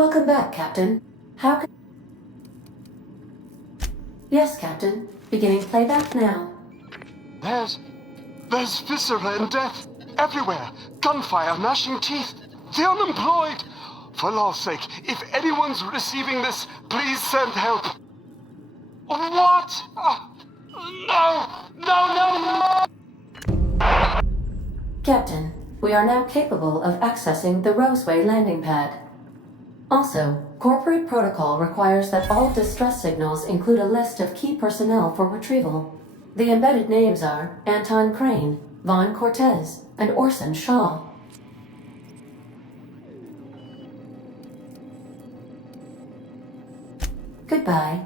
Welcome back, Captain. How can... Yes, Captain. Beginning playback now. There's viscera and death everywhere. Gunfire, gnashing teeth. The unemployed. For law's sake, if anyone's receiving this, please send help. What? No! No, no, no! Captain, we are now capable of accessing the Roseway landing pad. Also, corporate protocol requires that all distress signals include a list of key personnel for retrieval. The embedded names are Anton Crane, Vaughn Cortez, and Orson Shaw. Goodbye.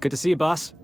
Good to see you, boss.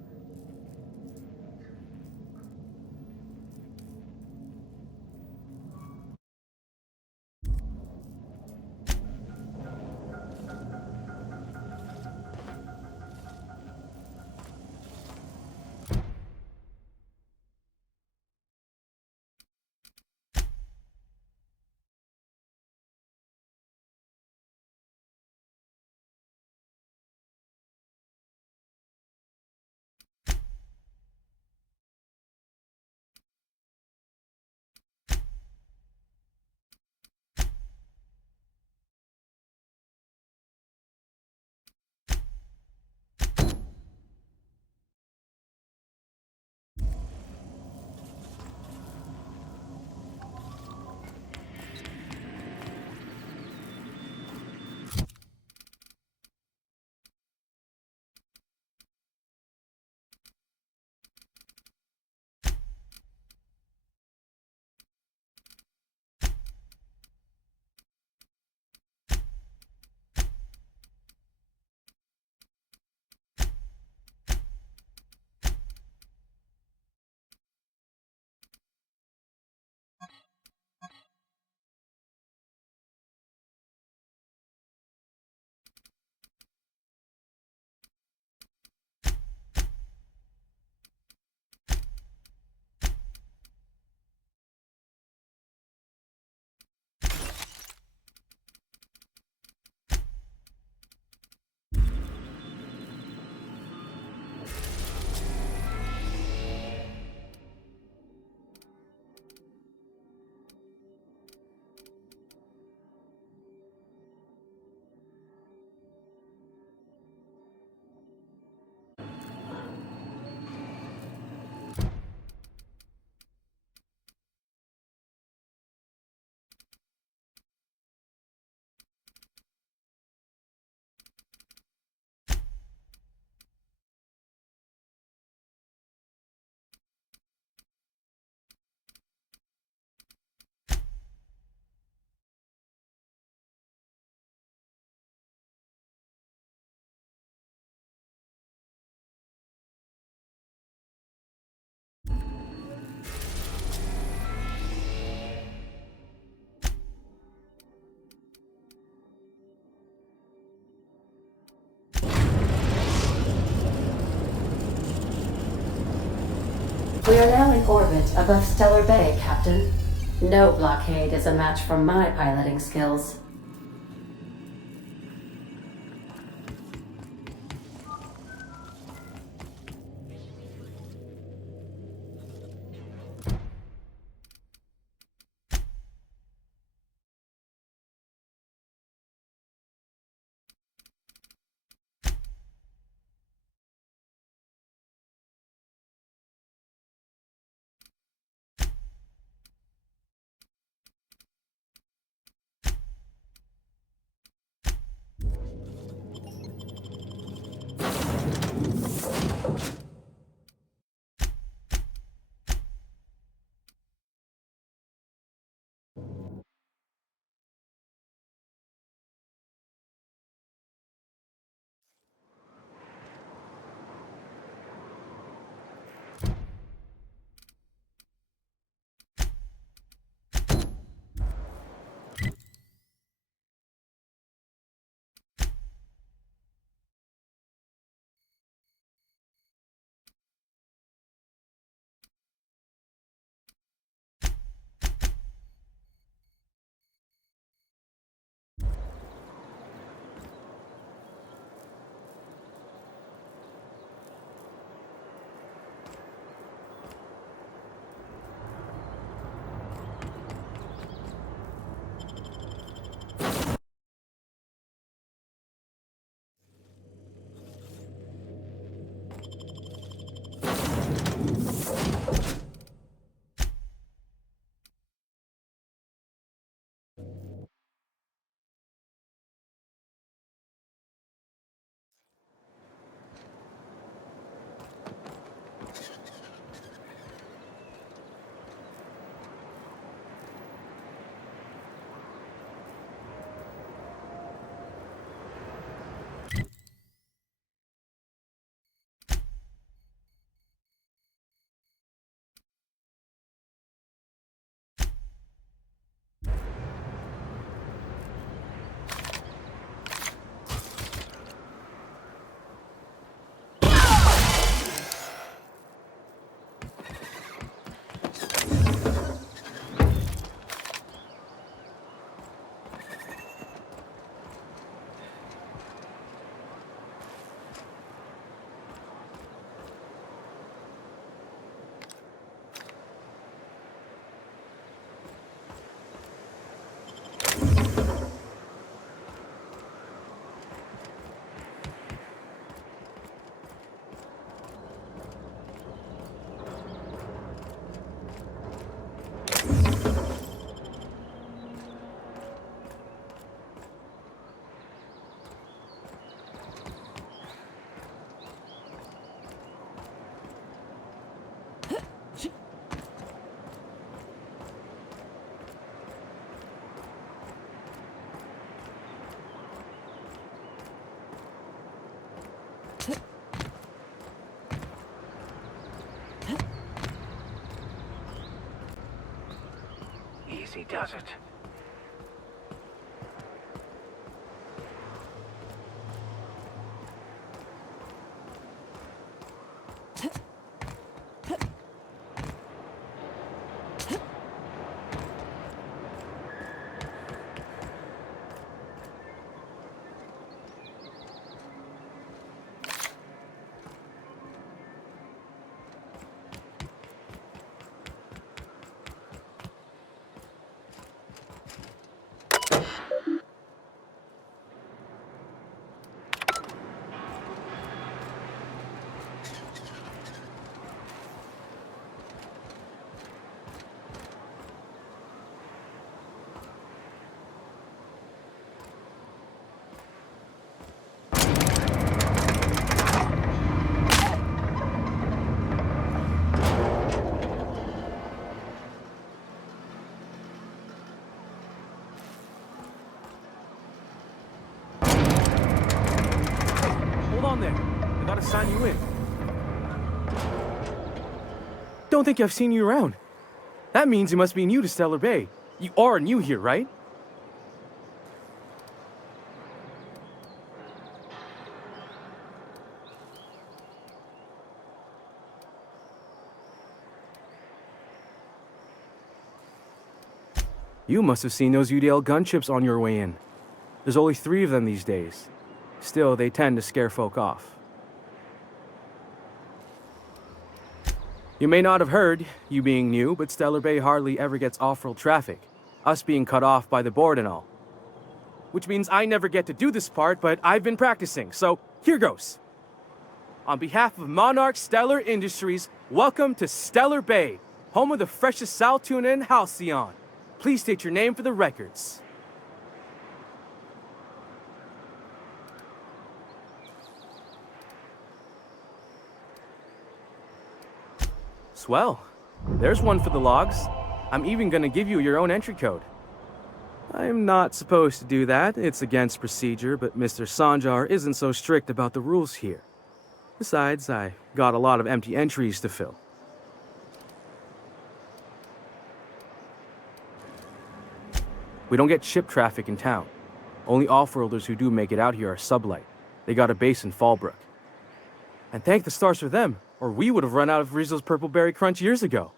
We are now in orbit above Stellar Bay, Captain. No blockade is a match for my piloting skills. does it. Hold on there. I gotta sign you in. Don't think I've seen you around. That means you must be new to Stellar Bay. You are new here, right? You must have seen those UDL gunships on your way in. There's only 3 of them these days. Still, they tend to scare folk off. You may not have heard, you being new, but Stellar Bay hardly ever gets off-road traffic, us being cut off by the board and all. Which means I never get to do this part, but I've been practicing, so here goes. On behalf of Monarch Stellar Industries, welcome to Stellar Bay, home of the freshest sal tuna and halcyon. Please state your name for the records. Swell. There's one for the logs. I'm even gonna give you your own entry code. I'm not supposed to do that. It's against procedure, but Mr. Sanjar isn't so strict about the rules here. Besides, I got a lot of empty entries to fill. We don't get ship traffic in town. Only off-worlders who do make it out here are sublight. They got a base in Fallbrook. And thank the stars for them, or we would have run out of Rizzo's Purple Berry Crunch years ago.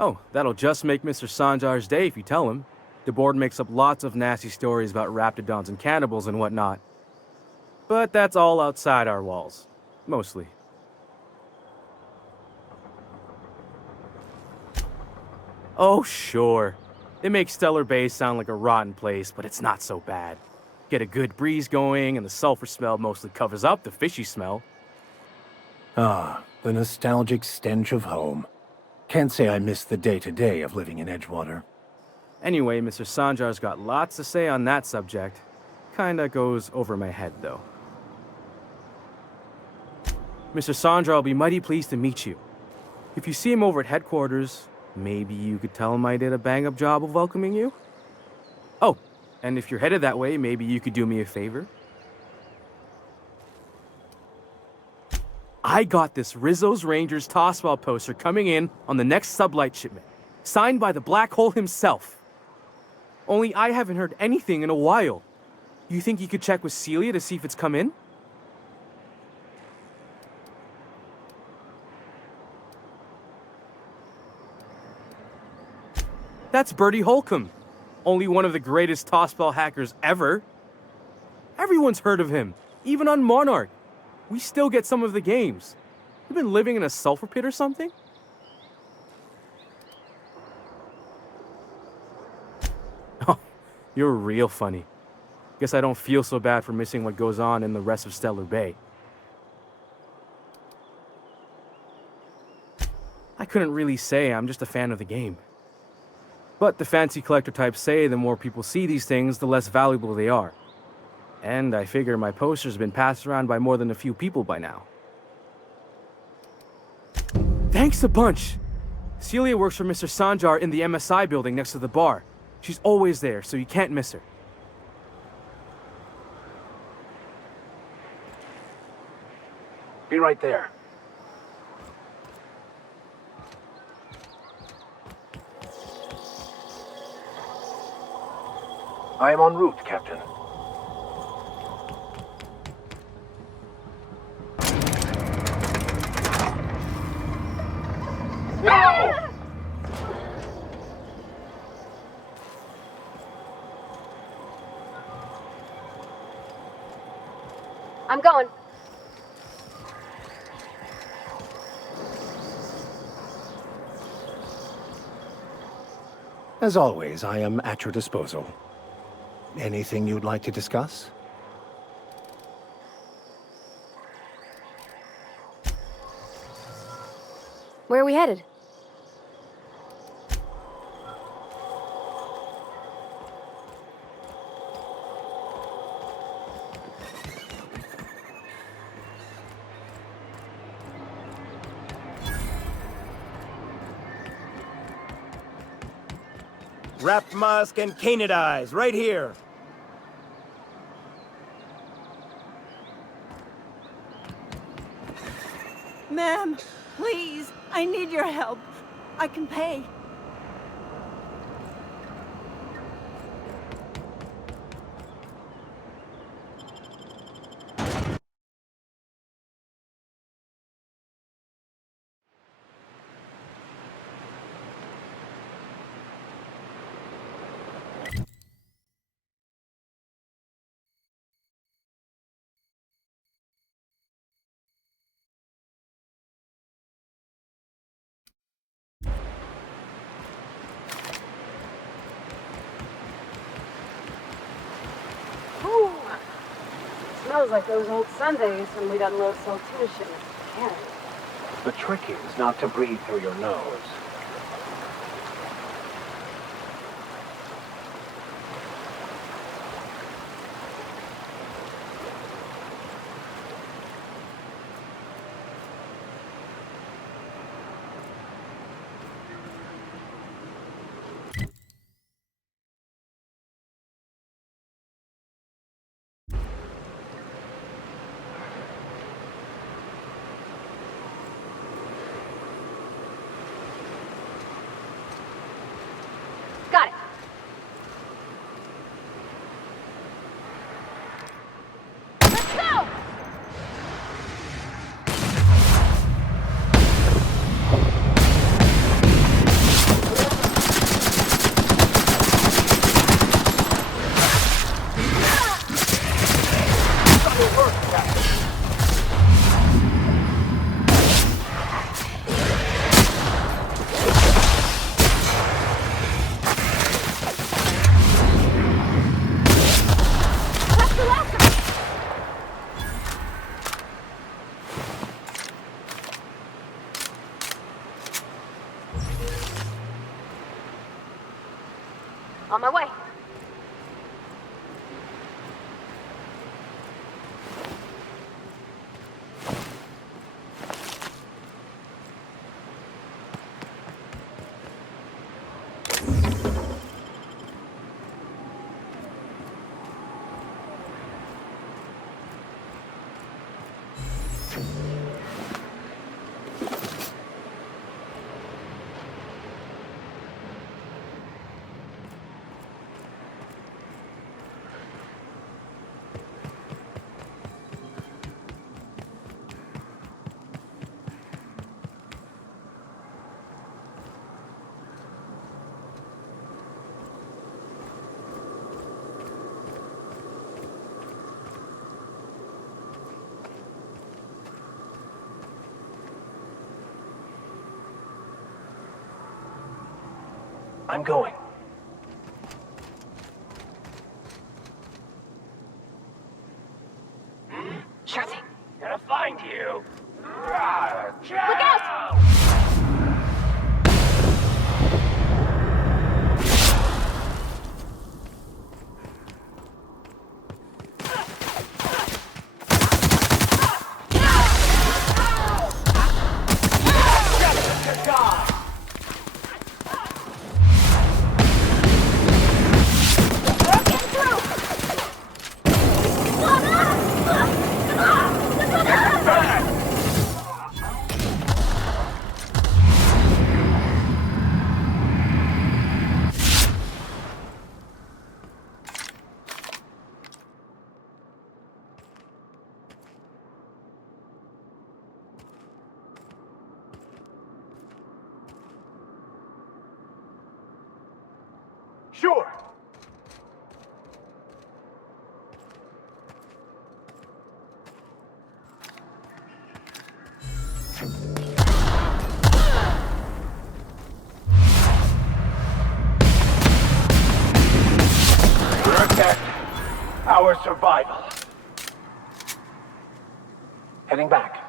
Oh, that'll just make Mr. Sanjar's day if you tell him. The board makes up lots of nasty stories about raptidons and cannibals and whatnot. But that's all outside our walls. Mostly. Oh, sure. It makes Stellar Bay sound like a rotten place, but it's not so bad. Get a good breeze going, and the sulfur smell mostly covers up the fishy smell. Ah, the nostalgic stench of home. Can't say I miss the day-to-day of living in Edgewater. Anyway, Mr. Sanjar's got lots to say on that subject. Kinda goes over my head, though. Mr. Sanjar will be mighty pleased to meet you. If you see him over at headquarters, maybe you could tell him I did a bang-up job of welcoming you? Oh, and if you're headed that way, maybe you could do me a favor? I got this Rizzo's Rangers Tossball poster coming in on the next sublight shipment, signed by the Black Hole himself. Only I haven't heard anything in a while. You think you could check with Celia to see if it's come in? That's Bertie Holcomb, only one of the greatest tossball hackers ever. Everyone's heard of him, even on Monarch. We still get some of the games. You've been living in a sulfur pit or something? Oh, you're real funny. Guess I don't feel so bad for missing what goes on in the rest of Stellar Bay. I couldn't really say, I'm just a fan of the game. But the fancy collector types say the more people see these things, the less valuable they are. And I figure my poster's been passed around by more than a few people by now. Thanks a bunch! Celia works for Mr. Sanjar in the MSI building next to the bar. She's always there, so you can't miss her. Be right there. I am en route, Captain. No! I'm going. As always, I am at your disposal. Anything you'd like to discuss? Where are we headed? Wrapped musk and canid eyes, right here. Ma'am, please, I need your help. I can pay. Ooh, smells like those old Sundays when we'd unload Saltuna shipments to Canada. The trick is not to breathe through your nose. Got it. Let's go! On my way. I'm going. Sure thing. Gonna find you. Look out! Sure. Protect our survival. Heading back.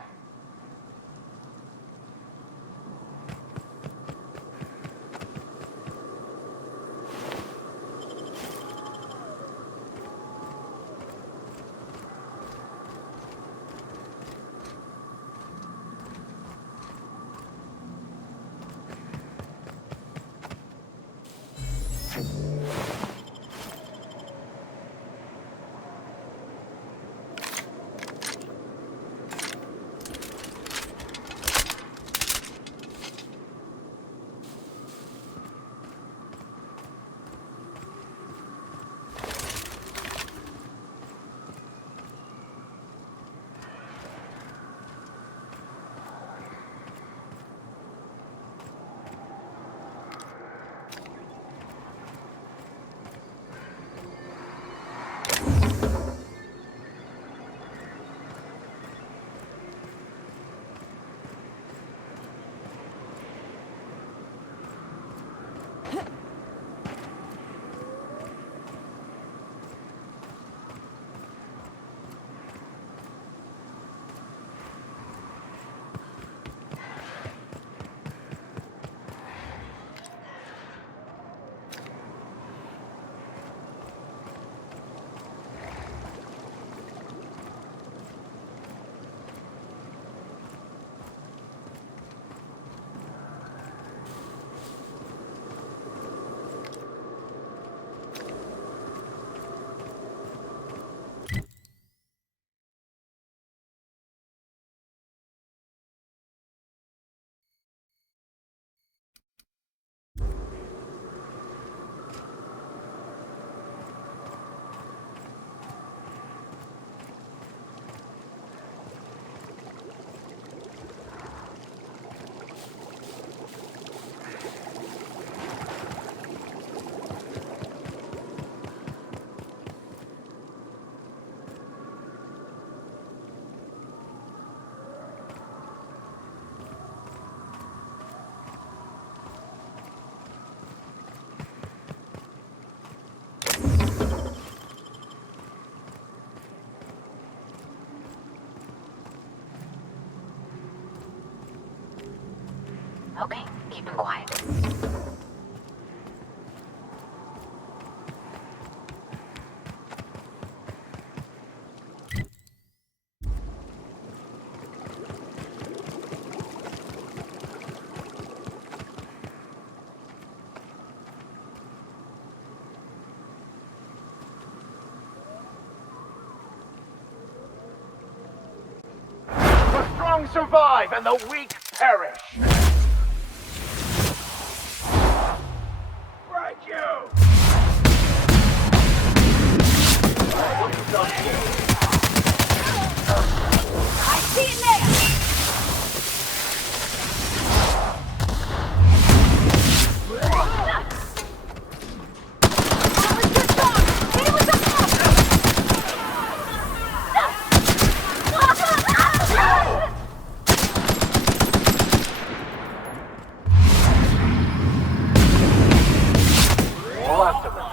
Okay, keep it quiet. The strong survive and the weak perish. Right, you! I see it there! Left of it.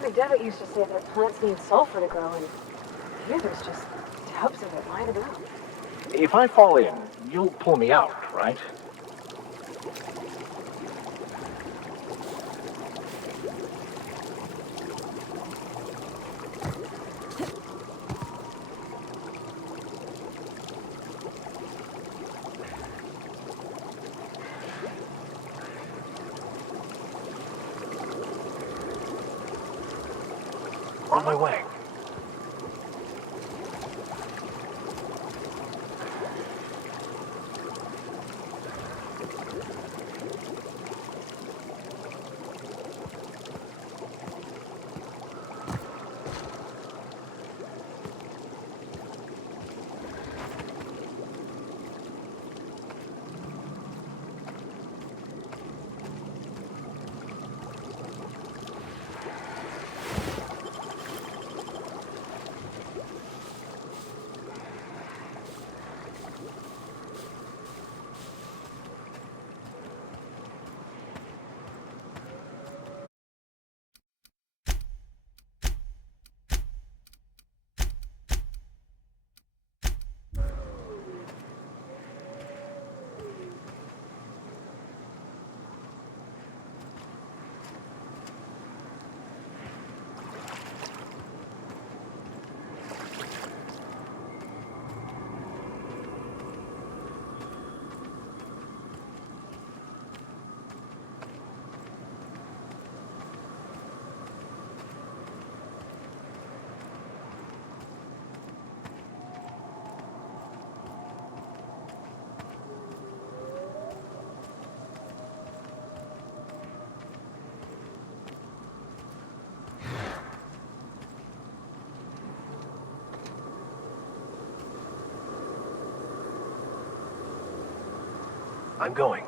My dad used to say that plants need sulfur to grow, and here there's just tubs of it lying about. If I fall in, you'll pull me out, right? On my way. I'm going.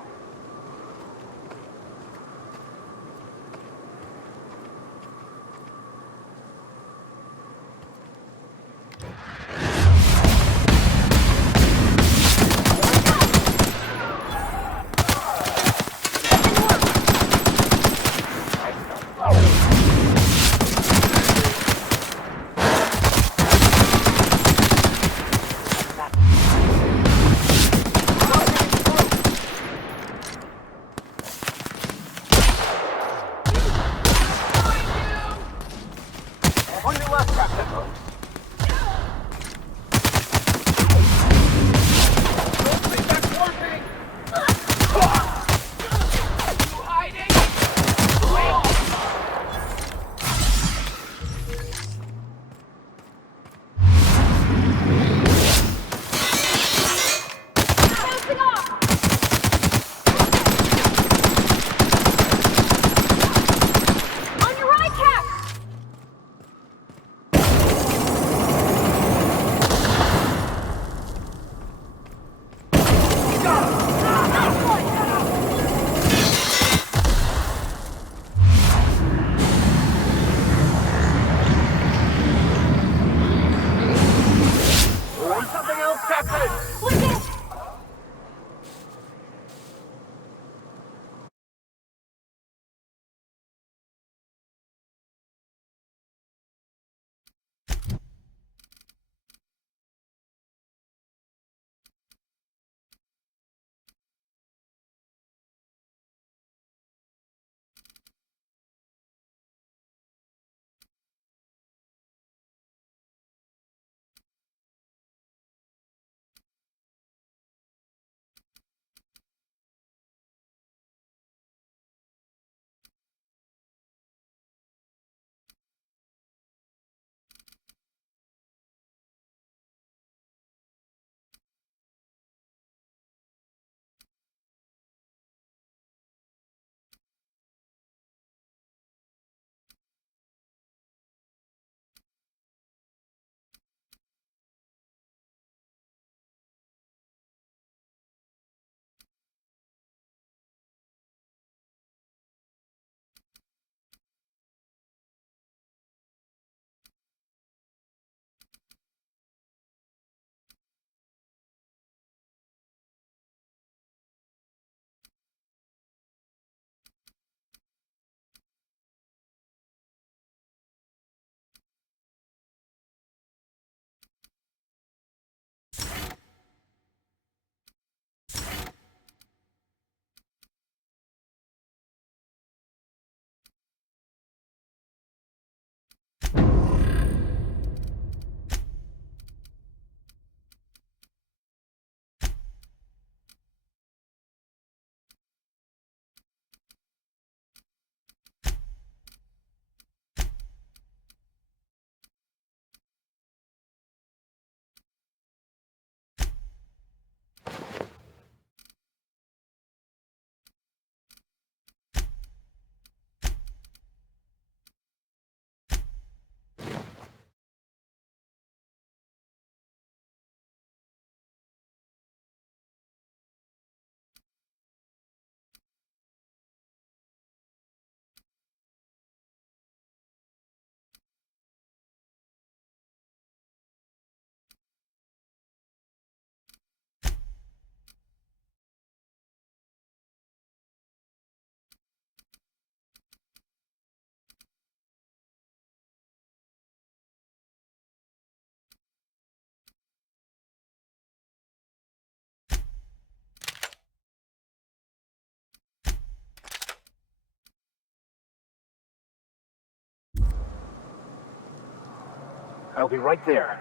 I'll be right there.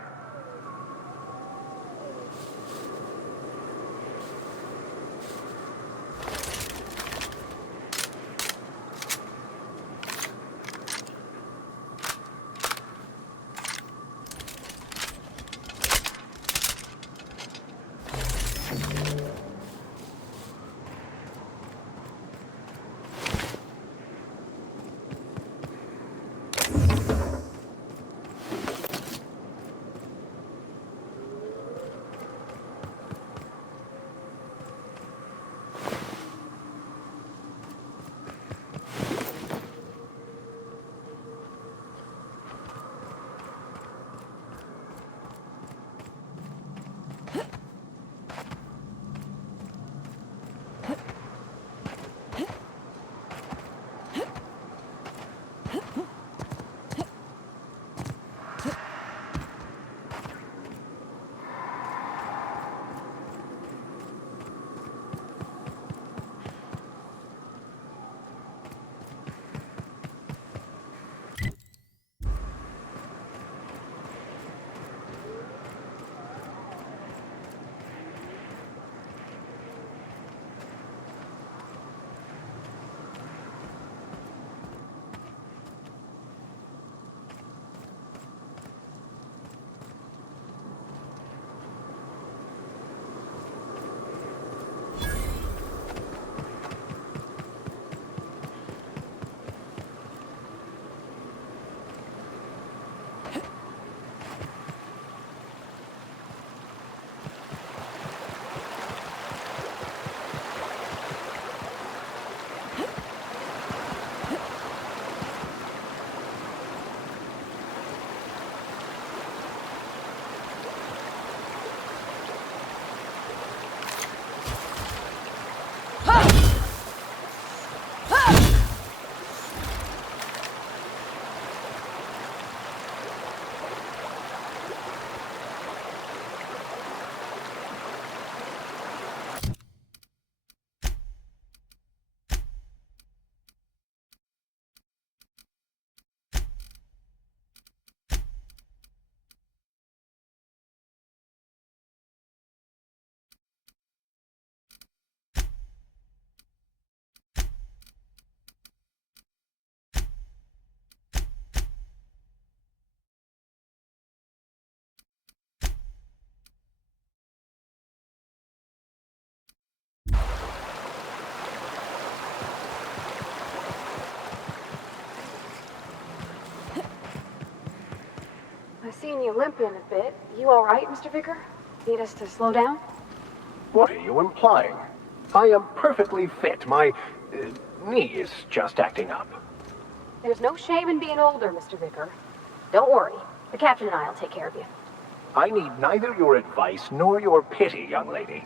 I've seen you limping a bit. You all right, Mr. Vicker? Need us to slow down? What are you implying? I am perfectly fit. My knee is just acting up. There's no shame in being older, Mr. Vicker. Don't worry. The captain and I will take care of you. I need neither your advice nor your pity, young lady.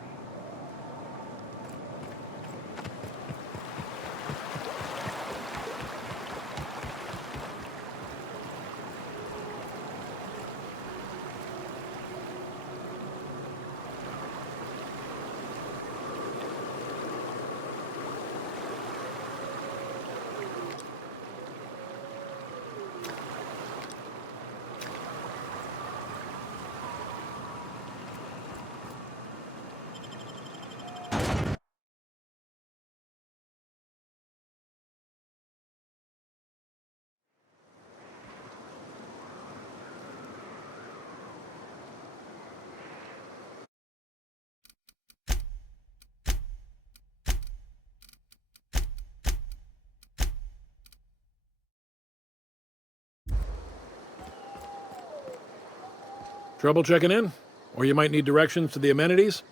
Trouble checking in? Or you might need directions to the amenities?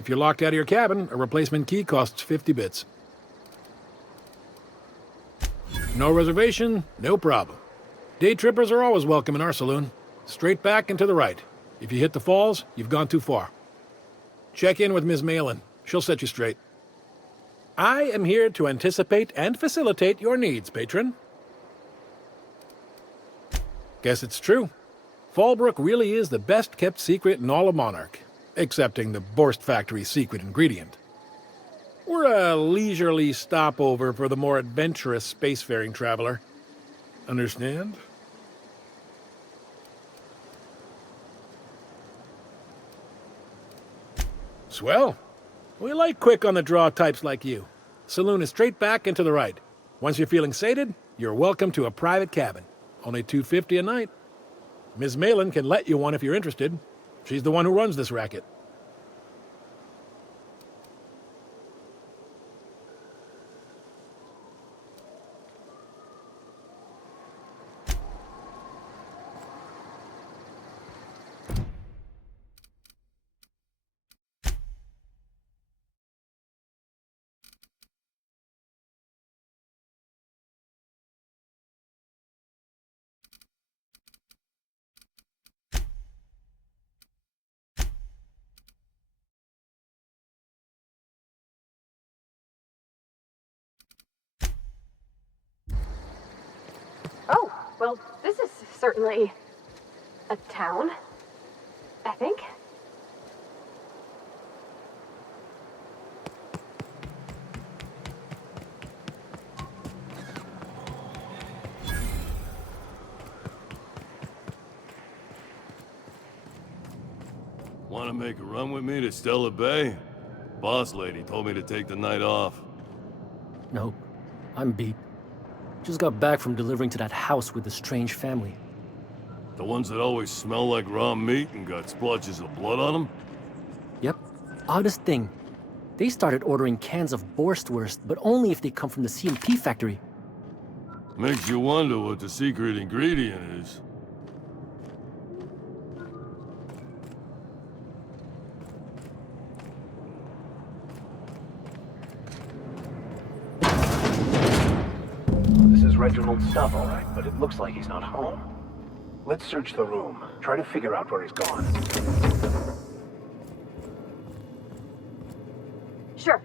If you're locked out of your cabin, a replacement key costs 50 bits. No reservation? No problem. Day trippers are always welcome in our saloon. Straight back and to the right. If you hit the falls, you've gone too far. Check in with Ms. Malin. She'll set you straight. I am here to anticipate and facilitate your needs, patron. Guess it's true. Fallbrook really is the best-kept secret in all of Monarch, excepting the Borst Factory's secret ingredient. We're a leisurely stopover for the more adventurous spacefaring traveler. Understand? Swell. We like quick-on-the-draw types like you. Saloon is straight back and to the right. Once you're feeling sated, you're welcome to a private cabin. Only $250 a night. Ms. Malin can let you one if you're interested. She's the one who runs this racket. Oh, well, this is certainly a town, I think. Want to make a run with me to Stella Bay? Boss lady told me to take the night off. Nope. I'm beat. Just got back from delivering to that house with the strange family. The ones that always smell like raw meat and got splotches of blood on them? Yep. Oddest thing. They started ordering cans of Borstwurst, but only if they come from the C&P factory. Makes you wonder what the secret ingredient is. This is Reginald's stuff, all right, but it looks like he's not home. Let's search the room. Try to figure out where he's gone. Sure.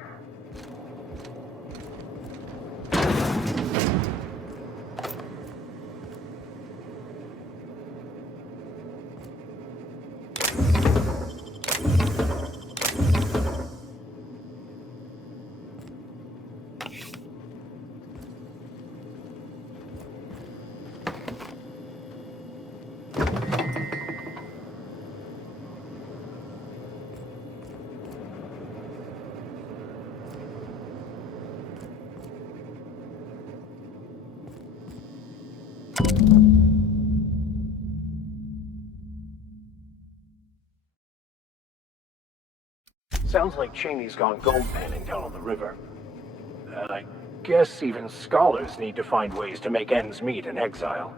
Sounds like Cheney's gone gold panning down on the river. And I guess even scholars need to find ways to make ends meet in exile.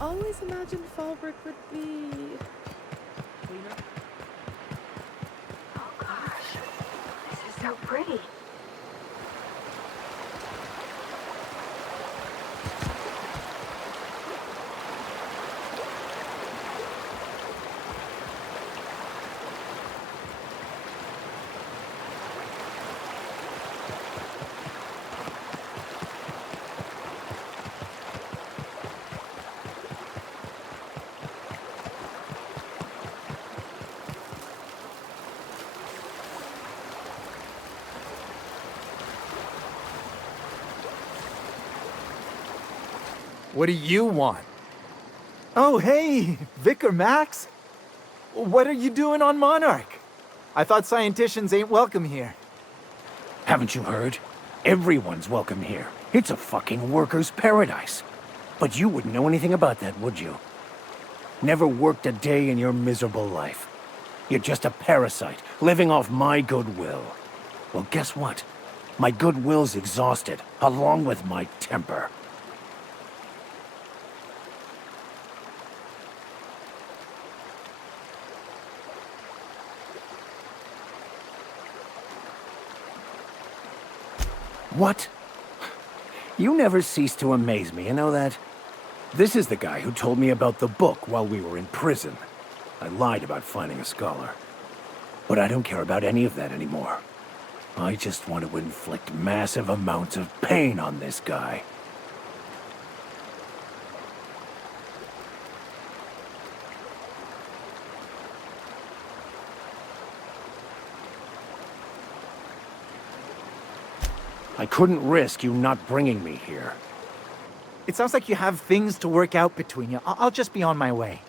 Always imagined Fallbrook would be cleaner. Oh gosh, this is so pretty. What do you want? Oh, hey, Vicar Max. What are you doing on Monarch? I thought scienticians ain't welcome here. Haven't you heard? Everyone's welcome here. It's a fucking worker's paradise. But you wouldn't know anything about that, would you? Never worked a day in your miserable life. You're just a parasite, living off my goodwill. Well, guess what? My goodwill's exhausted, along with my temper. What? You never cease to amaze me, you know that? This is the guy who told me about the book while we were in prison. I lied about finding a scholar. But I don't care about any of that anymore. I just want to inflict massive amounts of pain on this guy. I couldn't risk you not bringing me here. It sounds like you have things to work out between you. I'll just be on my way.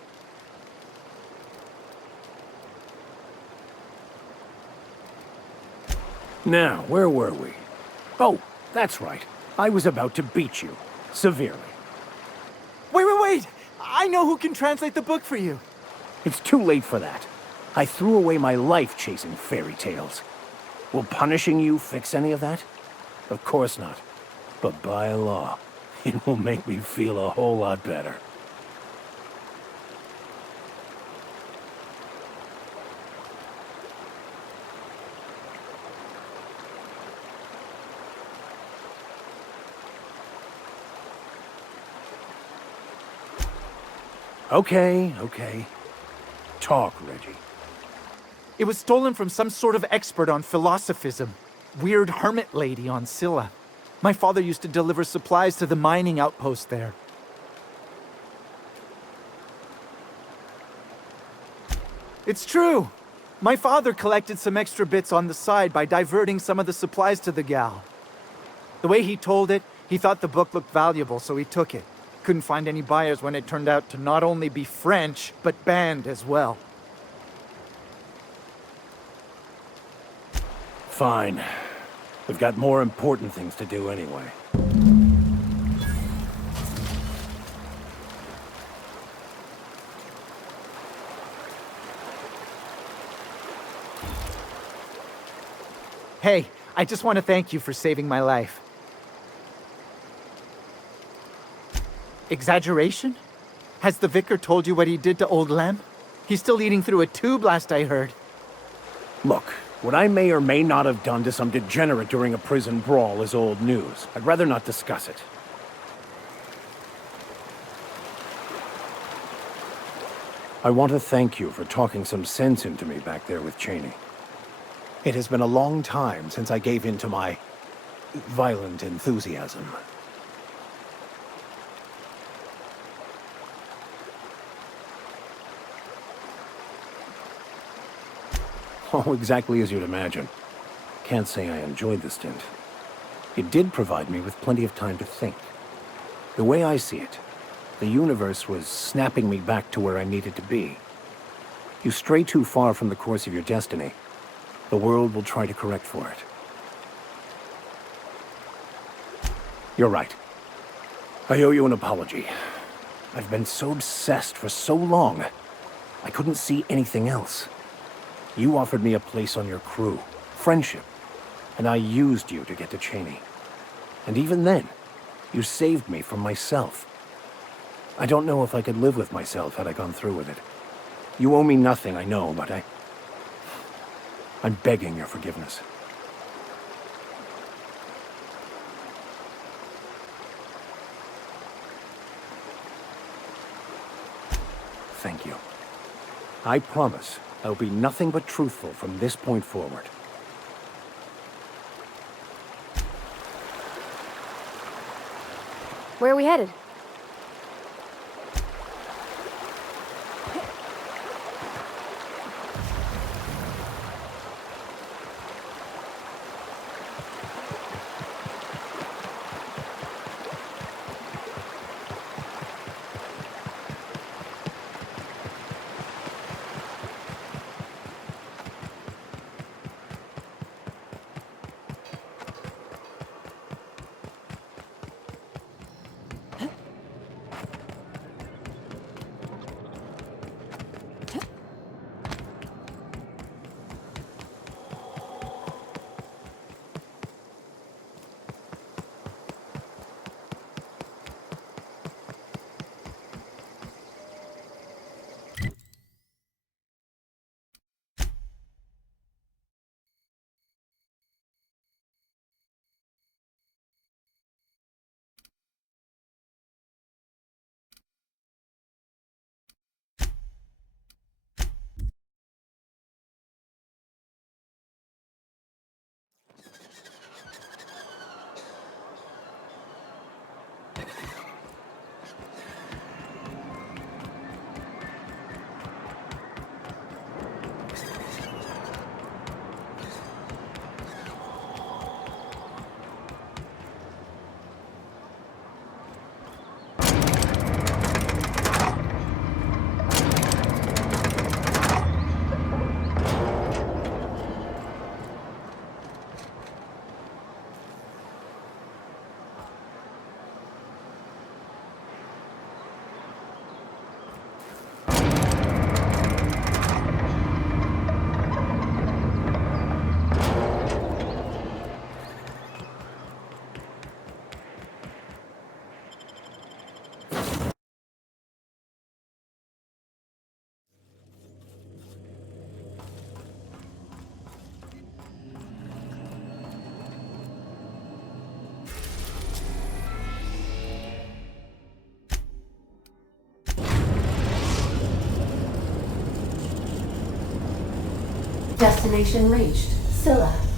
Now, where were we? Oh, that's right. I was about to beat you. Severely. Wait! I know who can translate the book for you. It's too late for that. I threw away my life chasing fairy tales. Will punishing you fix any of that? Of course not. But by law, it will make me feel a whole lot better. Okay. Talk, Reggie. It was stolen from some sort of expert on philosophism. Weird hermit lady on Scylla. My father used to deliver supplies to the mining outpost there. It's true. My father collected some extra bits on the side by diverting some of the supplies to the gal. The way he told it, he thought the book looked valuable, so he took it. Couldn't find any buyers when it turned out to not only be French, but banned as well. Fine. We've got more important things to do anyway. Hey, I just want to thank you for saving my life. Exaggeration? Has the vicar told you what he did to old Lem? He's still eating through a tube last I heard. Look, what I may or may not have done to some degenerate during a prison brawl is old news. I'd rather not discuss it. I want to thank you for talking some sense into me back there with Cheney. It has been a long time since I gave in to my violent enthusiasm. Oh, exactly as you'd imagine. Can't say I enjoyed the stint. It did provide me with plenty of time to think. The way I see it, the universe was snapping me back to where I needed to be. You stray too far from the course of your destiny, the world will try to correct for it. You're right. I owe you an apology. I've been so obsessed for so long, I couldn't see anything else. You offered me a place on your crew, friendship, and I used you to get to Cheney. And even then, you saved me from myself. I don't know if I could live with myself had I gone through with it. You owe me nothing, I know, but I'm begging your forgiveness. Thank you. I promise I'll be nothing but truthful from this point forward. Where are we headed? Destination reached. Scylla.